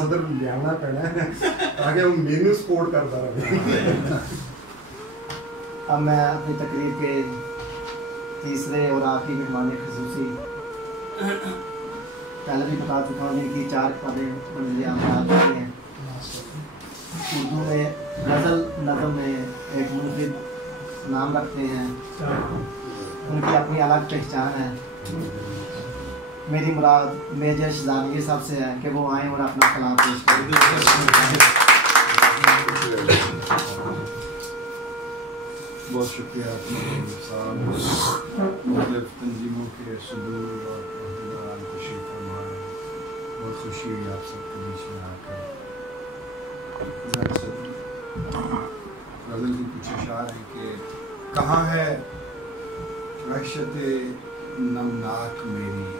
सदर लियाना पैना है ताकि हम मेनू सपोर्ट करता रहे। अब मैं अपनी तकरीर के तीसरे और आखिरी मेहमान ख़ुसूसी पहले भी बता चुका हूँ कि 4 पदे मंजिलें आप बता चुके हैं। उर्दू में गज़ल नज़म में एक मुनफरिद नाम रखते हैं, उनकी अपनी अलग पहचान है। मेरी मुराद मेजर शहजादगी साहब से है कि वो आए और अपना कलाम पेश करें। बहुत शुक्रिया मुख्तलिफ तंजीमों के सदूर और तशरीफ फरमा है। बहुत खुशी हुई आप सबके बीच में आकर। गज़ल की कुछ अशार हैं कि कहाँ है वहशत नमनाक मेरी,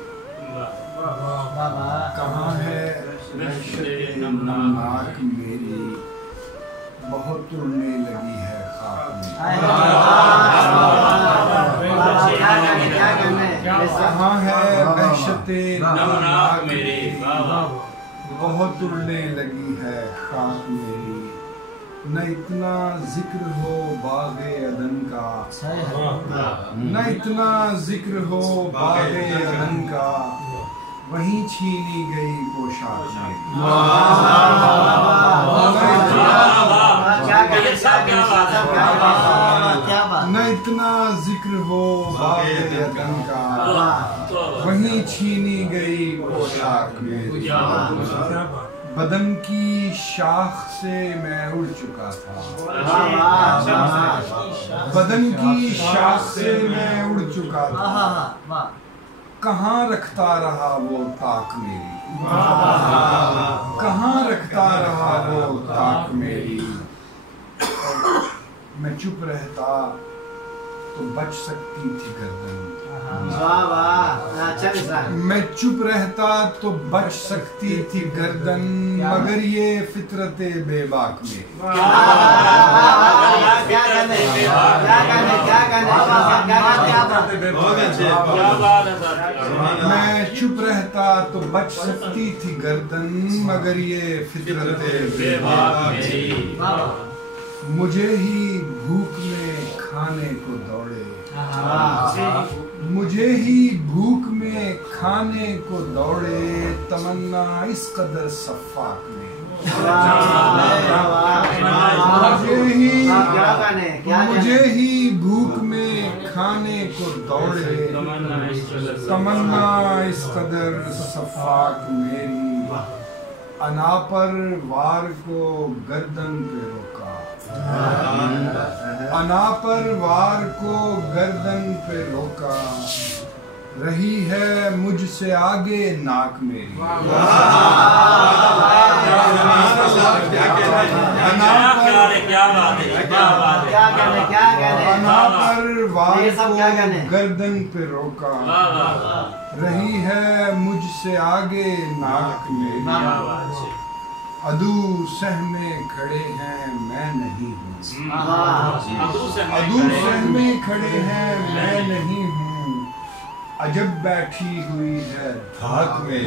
कहाँ है वहशत नमनाक मेरी, बहुत उड़ने लगी है खाक में। कहाँ है वहशत नमनाक मेरी, बहुत उड़ने लगी है खाक मेरी। न इतना जिक्र हो बाग़े अदन का, न इतना जिक्र हो बाग़े अदन का, वहीं छीनी गई पोशाक मेरी। न इतना जिक्र हो बाग़े अदन का, वहीं छीनी गई पोशाक मेरी। बदन की शाख से मैं उड़ चुका था, बदन की शाख से मैं उड़ चुका था, कहाँ रखता रहा वो ताक मेरी, कहाँ रखता रहा वो ताक मेरी। मैं चुप रहता तो बच सकती थी गर्दन, मैं चुप रहता तो बच सकती थी गर्दन, मगर ये फितरते बेबाक में। मैं चुप रहता तो बच सकती थी गर्दन, मगर ये फितरते बेबाक में। मुझे ही भूख में खाने को दौड़े, मुझे ही भूख में खाने को दौड़े, तमन्ना इस कदर सफ़ाक में। मुझे ही भूख में खाने को दौड़े, तमन्ना इस कदर सफ़ाक मेरी। अना पर वार को गर्दन पे रोका, अना पर वार को गर्दन पे रोका, रही है मुझसे आगे नाक मेरी। अना पर वार को गर्दन पे रोका, रही है मुझसे आगे नाक मेरी। अदू सहमे खड़े हैं मैं नहीं हूँ, अदू सहमे खड़े हैं मैं नहीं हूँ, अजब बैठी हुई है धाक में।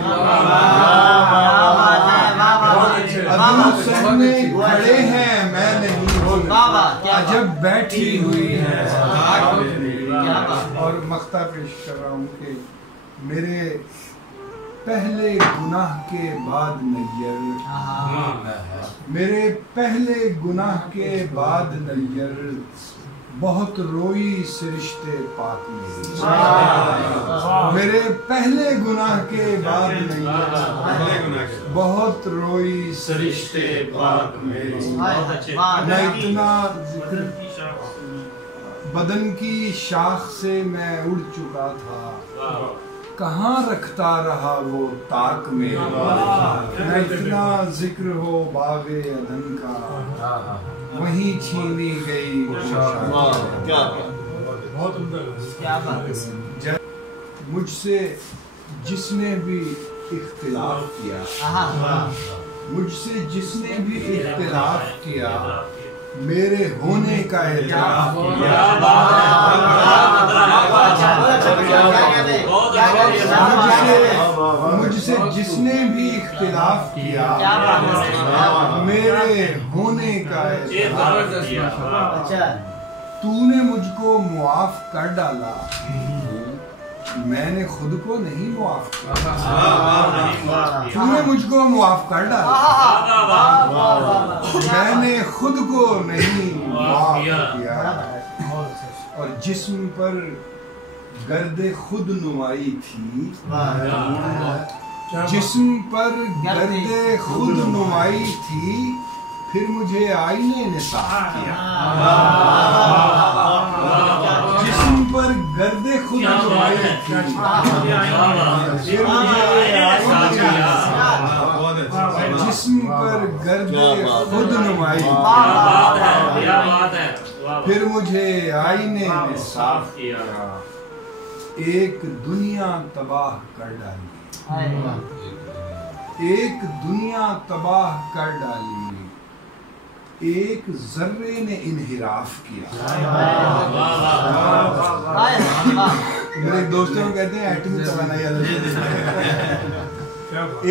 अदू सहमे खड़े हैं मैं नहीं हूँ, अजब बैठी हुई है धाक में। और मख्ता पेश कर रहा हूँ कि मेरे पहले गुनाह के बाद नैयर, मेरे पहले गुनाह के बाद नैयर, बहुत रोई सरिश्ते पाक मेरी। मेरे पहले गुनाह के बाद नैयर, बहुत रोई सरिश्ते पाक मेरी। न इतना बदन की शाख से मैं उड़ चुका था, कहाँ रखता रहा वो ताक में। न इतना जिक्र हो बाग़े अदन का, वहीं छीनी गई मुझसे जिसने भी इख्तिलाफ किया, मुझसे जिसने भी इख्तिलाफ किया, मेरे होने का एतराफ़ किया। मुझसे जिसने भी इख्तिलाफ किया मेरे होने का अच्छा तूने मुझको मुआफ कर डाला, मैंने खुद को नहीं मुआफ किया। तूने मुझको मुआफ कर डाला, मैंने खुद को नहीं मुआफ किया। और जिस्म पर गर्दे खुद नुमाई थी, जिस्म पर गर्दे खुद नुमाई थी, फिर मुझे आईने ने साफ किया। जिस्म पर गर्दे खुद नुमाई थी, फिर मुझे जिस्म पर गर्दे खुद नुमाई, फिर मुझे आईने ने साफ किया। एक दुनिया तबाह कर डाली, एक दुनिया तबाह कर डाली, एक जर्रे ने इन्हिराफ किया। मेरे दोस्तों कहते हैं एटमी तवानाई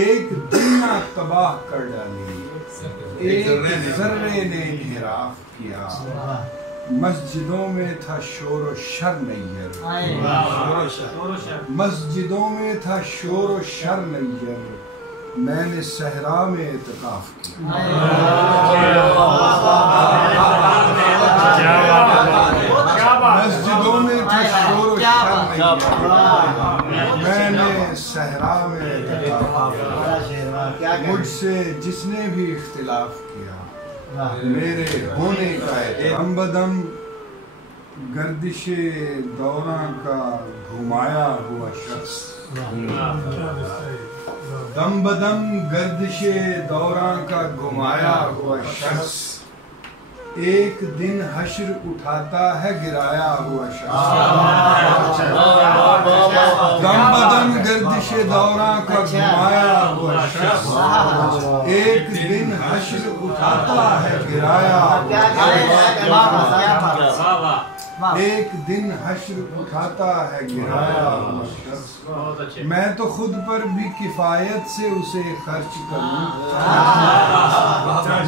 एक दुनिया तबाह कर डाली, एक जर्रे ने इन्हिराफ किया। मस्जिदों में था शोर व शर नैयर, मस्जिदों में था शोर व शर नैयर, मैंने सहरा में इत्काफ किया। मस्जिदों में था शोर व शर नैयर, मैंने सहरा में इत्काफ किया। मुझसे जिसने भी इख्तिलाफ किया मेरे होने का दम बदम गर्दिशे दौरां का घुमाया हुआ शख्स, दम बदम गर्दिशे दौरां का घुमाया हुआ शख्स, एक दिन हश्र उठाता है गिराया हुआ शख्स। दम बदम गर्दिशे दौरां का घुमाया हुआ शख्स, एक दिन हश्र उठाता है गिराया हुआ, एक दिन हश्र उठाता है गिराया हुआ शख्स। मैं तो खुद पर भी किफायत से उसे खर्च करूं,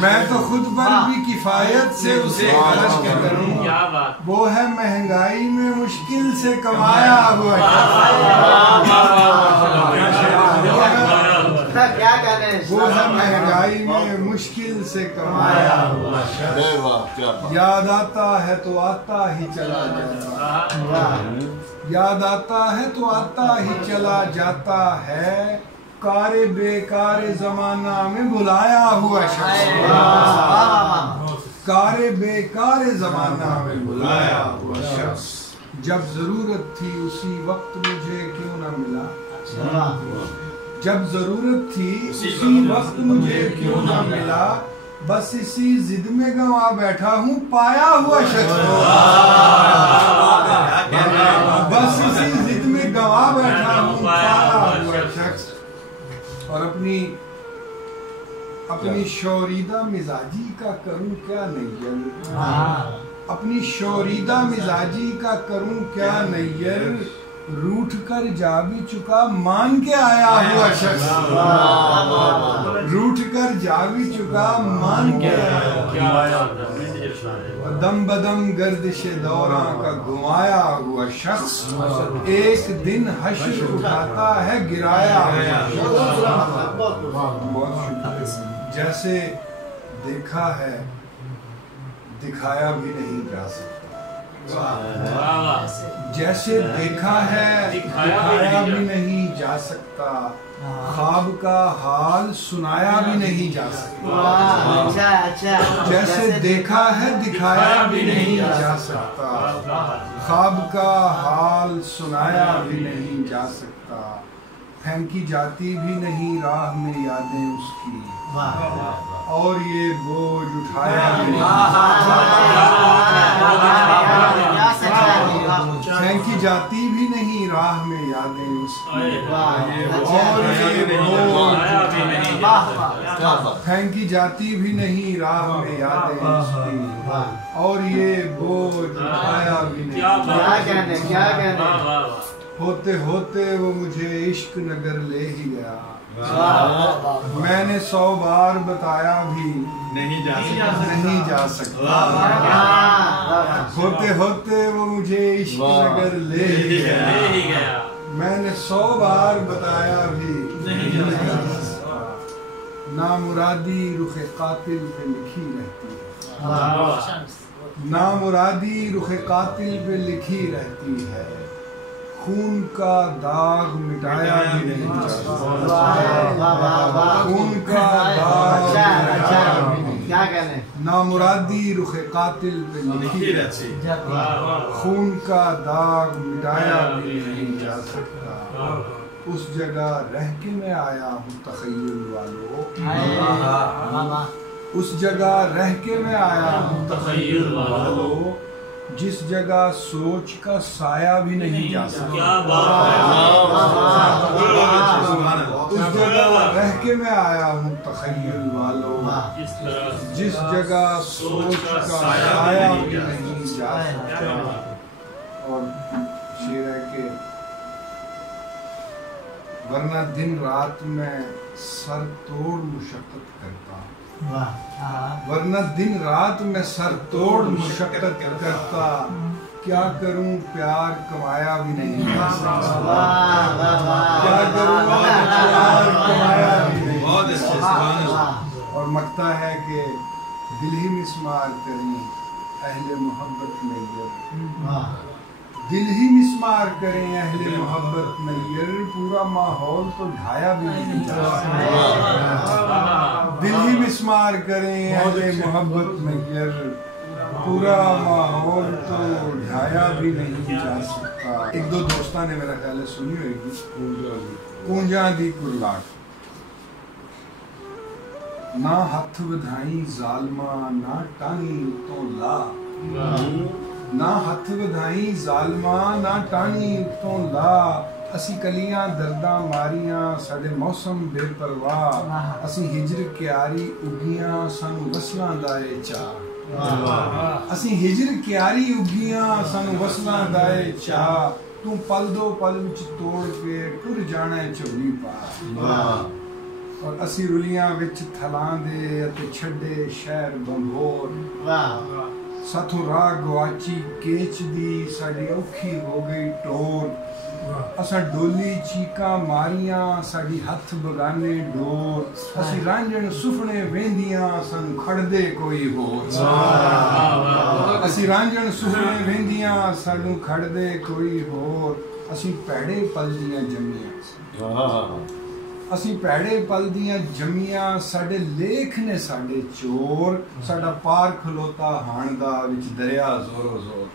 मैं तो खुद पर भी किफायत से उसे खर्च करूं, वो है महंगाई में मुश्किल से कमाया हुआ क्या कहने, वो है महंगाई में मुश्किल से कमाया हुआ शख्स। याद आता है तो आता ही चला जाता, याद आता है तो आता ही चला जाता है, कारे बेकारे जमाना में बुलाया हुआ शख्स, कारे बेकारे जमाना में बुलाया हुआ शख्स। जब जरूरत थी उसी वक्त मुझे क्यों न मिला, जब जरूरत थी उसी वक्त मुझे क्यों न मिला, बस इसी जिद में गंवा बैठा हूँ पाया हुआ शख्स, बस इसी जिद में गंवा बैठा हूँ पाया हुआ शख्स। और अपनी शौरीदा मिजाजी का करूँ क्या नैयर, अपनी शौरीदा मिजाजी का करूँ क्या नैयर, रूठ कर जा भी चुका मान के आया हुआ शख्स, रूठ कर जा भी चुका मान के आया, दम बदम गर्दिशे दौरां का घुमाया हुआ शख्स, एक दिन हश्र उठाता है गिराया हुआ। बहुत शुक्रिया। जैसे देखा है दिखाया भी नहीं जा सकता, जैसे देखा है दिखाया भी नहीं जा सकता, ख्वाब का हाल सुनाया भी नहीं जा सकता। जैसे देखा है दिखाया भी नहीं जा सकता, ख्वाब का हाल सुनाया भी नहीं जा सकता, फेंकी जाती भी नहीं राह में यादें उसकी, और ये बोझ उठाया भी नहीं, फेंकी जाती भी नहीं राह में यादें उसकी, और ये बोझ फेंकी जाती भी नहीं राह में यादें उसकी, और ये बोझ उठाया भी नहीं। क्या कहने होते होते वो मुझे इश्क नगर ले ही गया, मैंने 100 बार बताया भी नहीं जा सकता। होते होते वो मुझे इश्क नगर ले ही गया। मैंने 100 बार बताया भी नहीं जा सकता। नामुरादी रुखे कातिल पे लिखी रहती है। नामुरादी रुखे कातिल पे लिखी रहती है। खून का दाग मिटाया भी नहीं जा सकता। खून का दाग क्या कहने, नामुरादी रुखे कातिल पे लिखी रहती है। खून का दाग मिटाया भी नहीं जा सकता। उस जगह रह के मैं आया हूँ तखय्युल वालों। उस जगह रह के मैं आया हूँ तखय्युल वालों, जिस जगह सोच का साया भी नहीं जा सकता। उस जगह रह के मैं आया हूँ तखय्युल वालों, जिस जगह सोच का साया भी नहीं जा सकता। और शेर है कि वरना दिन रात में सर तोड़ मुशक्कत करता, वरना दिन रात में सर तोड़ मुशक्कत करता। क्या करूं प्यार कमाया भी नहीं जा सकता। क्या करूं प्यार कमाया भी नहीं जा सकता। और मकता है कि दिल ही मिस्मार करें अहले मोहब्बत नैयर, दिल ही मिस्मार करें अहले मोहब्बत नैयर, पूरा माहौल तो ढाया भी नहीं जा सकता। दिल ही मिस्मार करें अहले मोहब्बत नैयर, पूरा माहौल तो ढाया भी नहीं जा सकता। एक दो दोस्तां ने मेरा ख्याल है सुनी होगी कूंजा दी कुरलाट। ना हथ वधाई जालमा ना टांगी तो ला, ना हथ वधाई जालमा ना टाणी उत्तों ला। असी कलियां दर्दां मारियां साडे मौसम बेपरवाह, असी हिजर क्यारी उगियां सानू वसलां दा ए चाह। असी हिजर क्यारी उगियां सानू वसलां दा ए चाह। तू पल दो पल विच तोड़ के टुर जाना झोली पा। और असी रुलियां विच थलां दे अते छड्डे शहर बंबोर। साथों राह गवाची केच दी साडी औखी हो गई टोर। असा डोली चीका मारियां साडी हथ बगाने डोर। असी रांझण सुफने वेंदियां सन खड़दे कोई होर। असी रांझण सुफने वेंदियां सानू खड़दे कोई होर। असी भैड़े पल दियां जम्मियां, असी भैड़े पल दियां जम्मियां साडे लेख ने साडे चोर। साडा पार खलोता हाणदा विच दरिया जोरो जोर।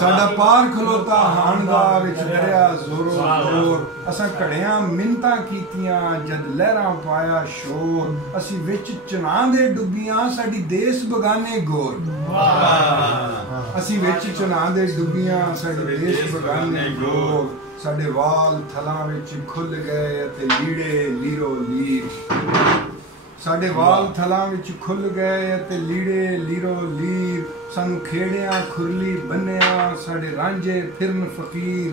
साडा पार खलोता हाणदा विच दरिया जोरो जोर। असां घड़ियां मिन्नतां कीतियां जद लहरां पाया शोर। असी विच चुनां दे डुबियां साडी देस बगाने गोर। असी विच चुनां दे डुबियां साडी देस बगाने गोर। साडे वाल थलां विच खुल गए ते लीड़े लीरो लीर। साडे वाल थलां विच खुल गए ते लीड़े लीरो लीर। सानू खेड़ियां खुरली बन्निया साडे रांझे फिरन फकीर।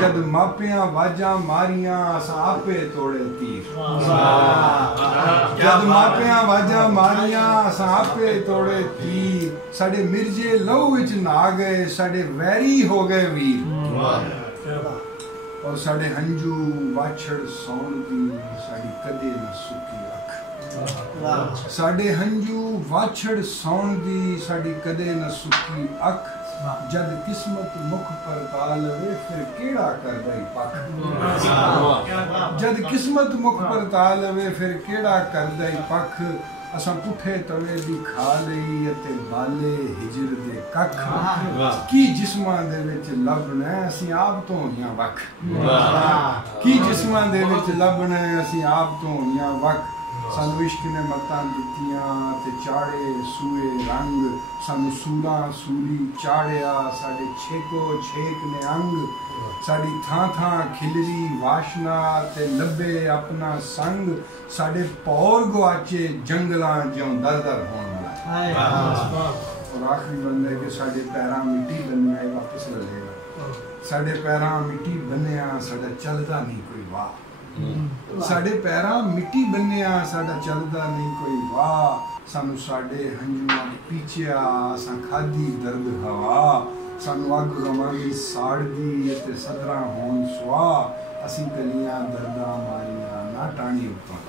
जद मापियां वाजां मारियां असां आपे तोड़े तीर। जद मापियां वाजां मारियां असां आपे तोड़े तीर। साडे मिर्जे लहू विच नहा गए साडे वैरी हो गए वीर। और साडे हंजू वाछड़ सौण दी साडी कदे न सुकी अख। साडे हंजू वाछड़ सौण दी साडी कदे न सुकी अख। जद किस्मत मुख पर तालवे फिर केड़ा करदा पख। जद किस्मत मुख पर तालवे फिर केड़ा करदा पख। असां पुठे तवे दी खा लई अते बाले हिजर दे कख। की जिस्मां दे विच लभना असीं आप तो होइयां वख। की जिस्मां दे विच लभना असीं आप तो होइयां वख। सानू इश्क ने मतां दित्तियां ते चाड़े सूए रंग। सानू सूलां सूली चाड़िया साडे छेको छेक ने अंग। साडी थां थां खिलरी वाशना ते लब्बे अपना संग। साडे पौर गवाचे जंगलां ज्यों दर दर होण वाला। और आखिरी बंदा है कि साडे पैरां मिट्टी बनना वापस ले लेगा। साडे पैरां मिट्टी बनया साडा चलदा नहीं कोई वाह। साडे पैरां मिट्टी बन्निया साडा चलदा नहीं कोई वाह सानू साडे हंजुआ पीछिया असां खादी दर्द हवा सानू अग रवानी साड़दी ते सदरा होन सुआ असी कलियां दर्दा मारिया ना टाणी उत्तों